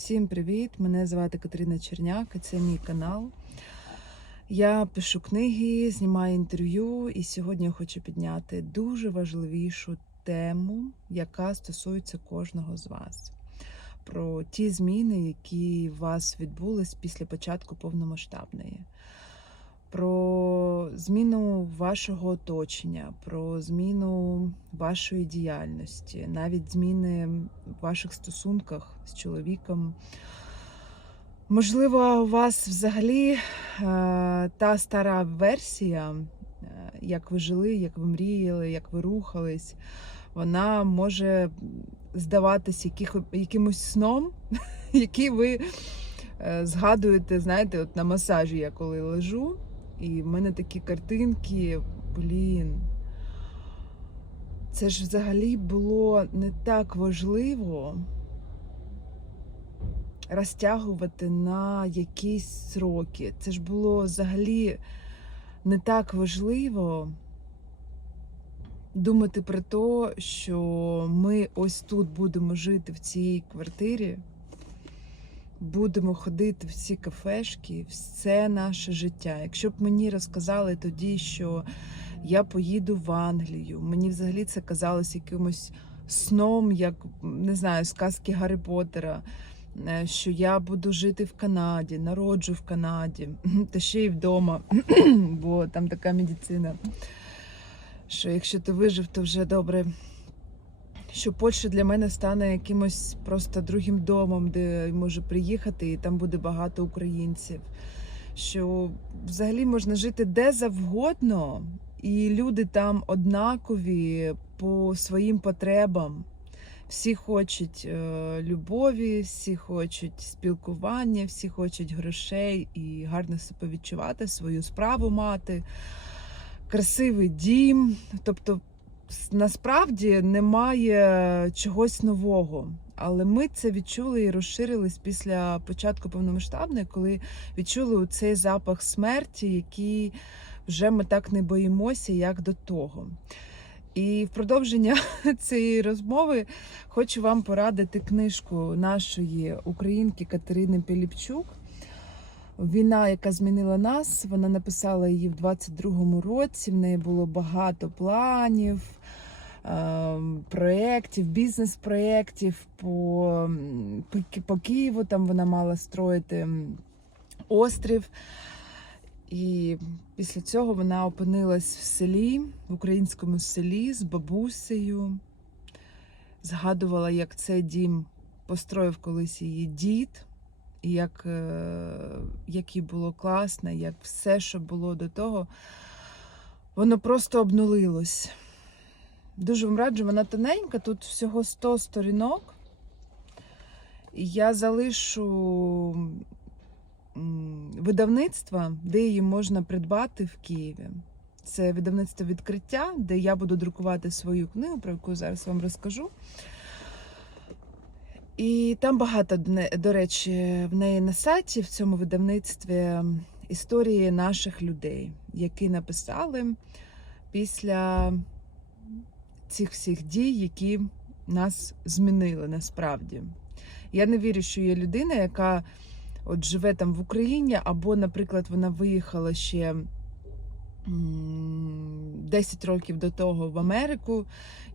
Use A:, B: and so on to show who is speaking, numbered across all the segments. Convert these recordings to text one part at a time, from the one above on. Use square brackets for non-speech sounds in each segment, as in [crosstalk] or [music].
A: Всім привіт! Мене звати Катерина Черняк, і це мій канал. Я пишу книги, знімаю інтерв'ю, і сьогодні я хочу підняти дуже важливішу тему, яка стосується кожного з вас. Про ті зміни, які у вас відбулись після початку повномасштабної. Зміну вашого оточення, про зміну вашої діяльності, навіть зміни в ваших стосунках з чоловіком. Можливо, у вас взагалі е, та стара версія, е, як ви жили, як ви мріяли, як ви рухались, вона може здаватись яких, якимось сном, [laughs] який ви е, згадуєте, знаєте, от на масажі я коли лежу. І в мене такі картинки, блін. Це ж взагалі було не так важливо розтягувати на якісь сроки. Це ж було взагалі не так важливо думати про те, що ми ось тут будемо жити в цій квартирі будемо ходити в ці кафешки, все наше життя. Якщо б мені розказали тоді, що я поїду в Англію, мені взагалі це казалось якимось сном, як не знаю, сказки Гаррі Поттера, е, що я буду жити в Канаді, народжу в Канаді, [clears throat] та ще й вдома, [clears throat] бо там така медицина. Що якщо ти вижив, то вже добре що Польща для мене стане якимось просто другим домом, де можу приїхати, і там буде багато українців. Що взагалі можна жити де завгодно, і люди там однакові по своїм потребам. Всі хочуть е, любові, всі хочуть спілкування, всі хочуть грошей і гарно себе відчувати, свою справу мати, красивий дім. Тобто насправді немає чогось нового. Але ми це відчули і розширились після початку повномасштабної, коли відчули цей запах смерті, який вже ми так не боїмося, як до того. І в продовження [laughs] цієї розмови хочу вам порадити книжку нашої українки Катерини Піліпчук. Війна, яка змінила нас, вона написала її в 22-му році. В неї було багато планів, ем, проєктів, бізнес-проєктів по, по Києву. Там вона мала строїти острів. І після цього вона опинилась в селі, в українському селі з бабусею. Згадувала, як цей дім построїв колись її дід як, е, як їй було класно, як все, що було до того, воно просто обнулилось. Дуже вам раджу, вона тоненька, тут всього 100 сторінок. Я залишу видавництва, де її можна придбати в Києві. Це видавництво відкриття, де я буду друкувати свою книгу, про яку зараз вам розкажу. І там багато, до речі, в неї на сайті в цьому видавництві історії наших людей, які написали після цих всіх дій, які нас змінили насправді. Я не вірю, що є людина, яка от живе там в Україні, або, наприклад, вона виїхала ще 10 років до того в Америку,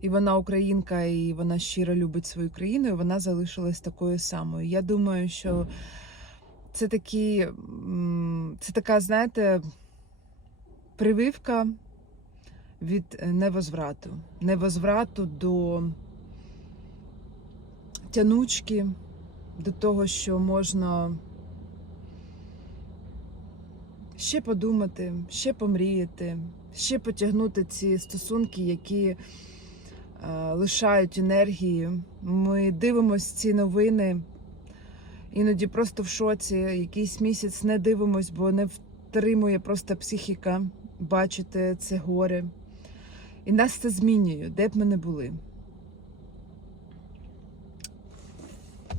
A: і вона українка, і вона щиро любить свою країну, і вона залишилась такою самою. Я думаю, що це такі, це така, знаєте, прививка від невозврату, невозврату до тянучки, до того, що можна ще подумати, ще помріяти, ще потягнути ці стосунки, які е, лишають енергії. Ми дивимося ці новини, іноді просто в шоці. Якийсь місяць не дивимось, бо не втримує просто психіка бачити це горе. І нас це змінює, де б ми не були.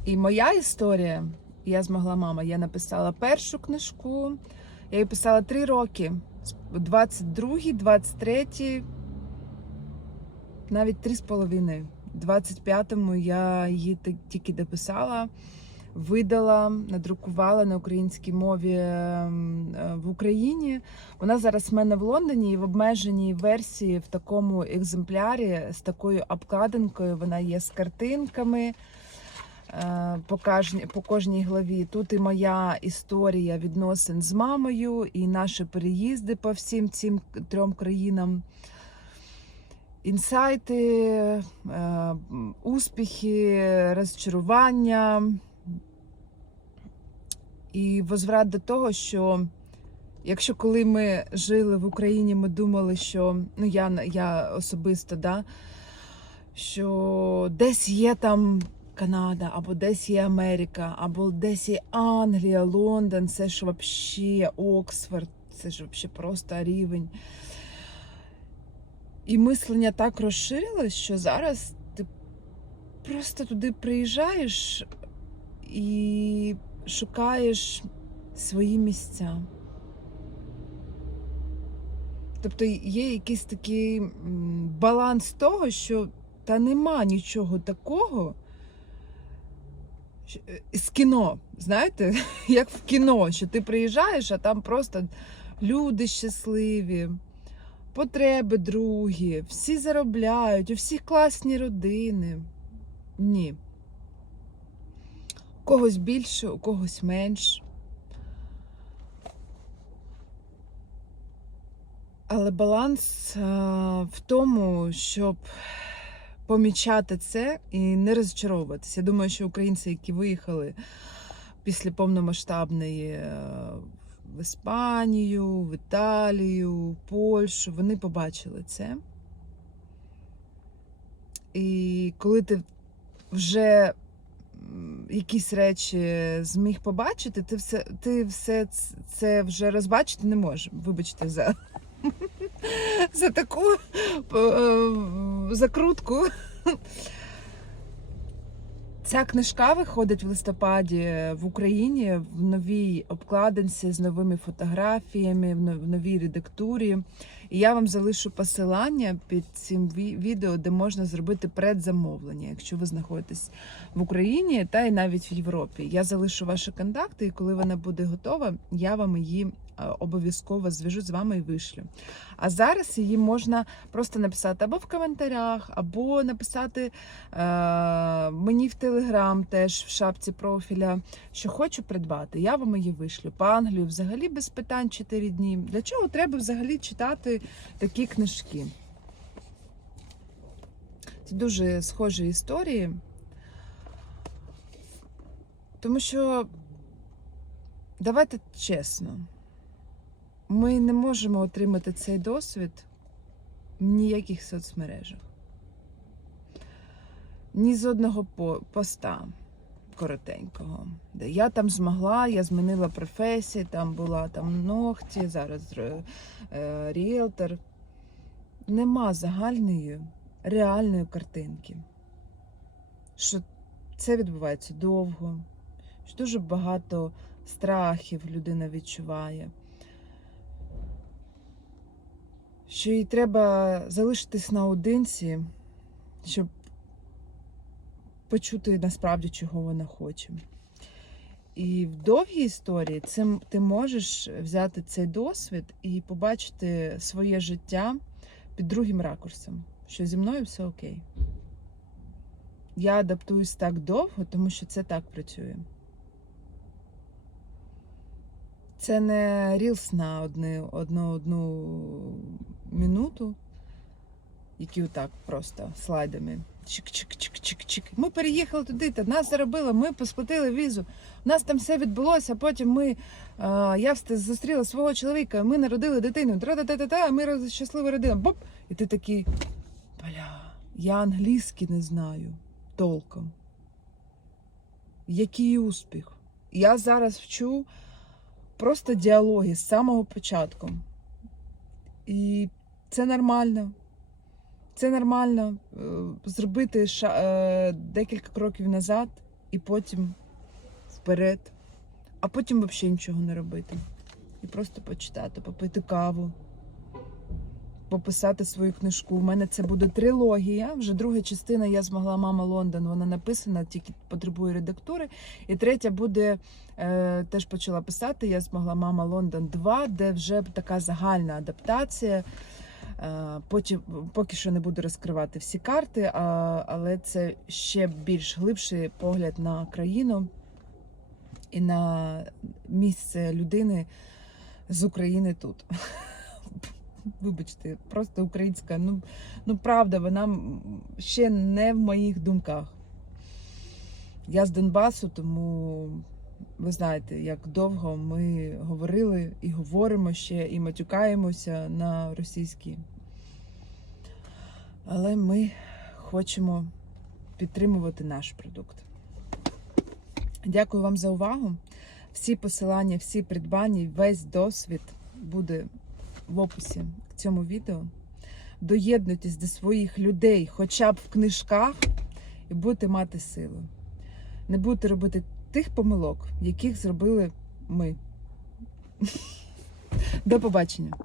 A: І моя історія, я змогла мама, я написала першу книжку. Я її писала три роки. 22, 23, навіть три з половиною. 25-му я її тільки дописала. видала, надрукувала на українській мові ем, е, в Україні. Вона зараз в мене в Лондоні і в обмеженій версії в такому екземплярі з такою обкладинкою. Вона є з картинками. Е, По кожній, главі. Тут і моя історія відносин з мамою, і наші переїзди по всім цим трьом країнам. Інсайти, е, успіхи, розчарування. І возврат до того, що якщо коли ми жили в Україні, ми думали, що ну я, я особисто, да, що десь є там Канада, або десь є Америка, або десь є Англія, Лондон, це ж взагалі Оксфорд, це ж взагалі просто рівень. І мислення так розширилось, що зараз ти просто туди приїжджаєш і шукаєш свої місця. Тобто є якийсь такий баланс того, що та нема нічого такого з кіно. Знаєте, [laughs] як в кіно, що ти приїжджаєш, а там просто люди щасливі, потреби другі, всі заробляють, у всіх класні родини. Ні. У когось більше, у когось менше. Але баланс е, в тому, щоб помічати це і не розчаровуватися. Я думаю, що українці, які виїхали після повномасштабної е, в Іспанію, в Італію, Польщу, вони побачили це. І коли ти вже якісь речі зміг побачити, ти все, ти все це вже розбачити не можеш. Вибачте за, [laughs] за таку е, закрутку. Ця книжка виходить в листопаді в Україні в новій обкладинці з новими фотографіями, в новій редактурі. І я вам залишу посилання під цим ві- відео, де можна зробити предзамовлення, якщо ви знаходитесь в Україні та й навіть в Європі. Я залишу ваші контакти, і коли вона буде готова, я вам її обов'язково зв'яжу з вами і вишлю. А зараз її можна просто написати або в коментарях, або написати е, мені в Телеграм, теж в шапці профіля, що хочу придбати. Я вам її вишлю. По Англію взагалі без питань 4 дні. Для чого треба взагалі читати такі книжки? Це дуже схожі історії. Тому що, давайте чесно, ми не можемо отримати цей досвід в ніяких соцмережах. Ні з одного поста коротенького. Де я там змогла, я змінила професію, там була там ногті, зараз е, ріелтор. Нема загальної реальної картинки. Що це відбувається довго, що дуже багато страхів людина відчуває. Що їй треба залишитись наодинці, щоб почути насправді, чого вона хоче. І в довгій історії цим ти можеш взяти цей досвід і побачити своє життя під другим ракурсом, що зі мною все окей. Я адаптуюсь так довго, тому що це так працює. Це не рілс на одну, одну, одну минуту, які отак просто слайдами. Чик-чик-чик-чик-чик. Ми переїхали туди, та нас заробили, ми посплатили візу. У нас там все відбулося. Потім ми, е, я зустріла свого чоловіка, ми народили дитину. Тра-та-та-та-та, ми щаслива родина. Боп! І ти такий, бля, я англійський не знаю толком. Який успіх? Я зараз вчу просто діалоги з самого початку. І це нормально. Це нормально е, зробити ша- е, декілька кроків назад і потім вперед, а потім взагалі нічого не робити. І просто почитати, попити каву, пописати свою книжку. У мене це буде трилогія. Вже друга частина я змогла Мама Лондон. Вона написана, тільки потребує редактури. І третя буде е, теж почала писати. Я змогла Мама Лондон 2, де вже така загальна адаптація. Е, Потім поки що не буду розкривати всі карти, але це ще більш глибший погляд на країну і на місце людини з України тут. [laughs] Вибачте, просто українська. Ну, ну правда, вона ще не в моїх думках. Я з Донбасу, тому ви знаєте, як довго ми говорили і говоримо ще, і матюкаємося на російській. Але ми хочемо підтримувати наш продукт. Дякую вам за увагу. Всі посилання, всі придбання, весь досвід буде в описі к цьому відео. Доєднуйтесь до своїх людей, хоча б в книжках, і будете мати силу. Не будете робити тих помилок, яких зробили ми. До побачення!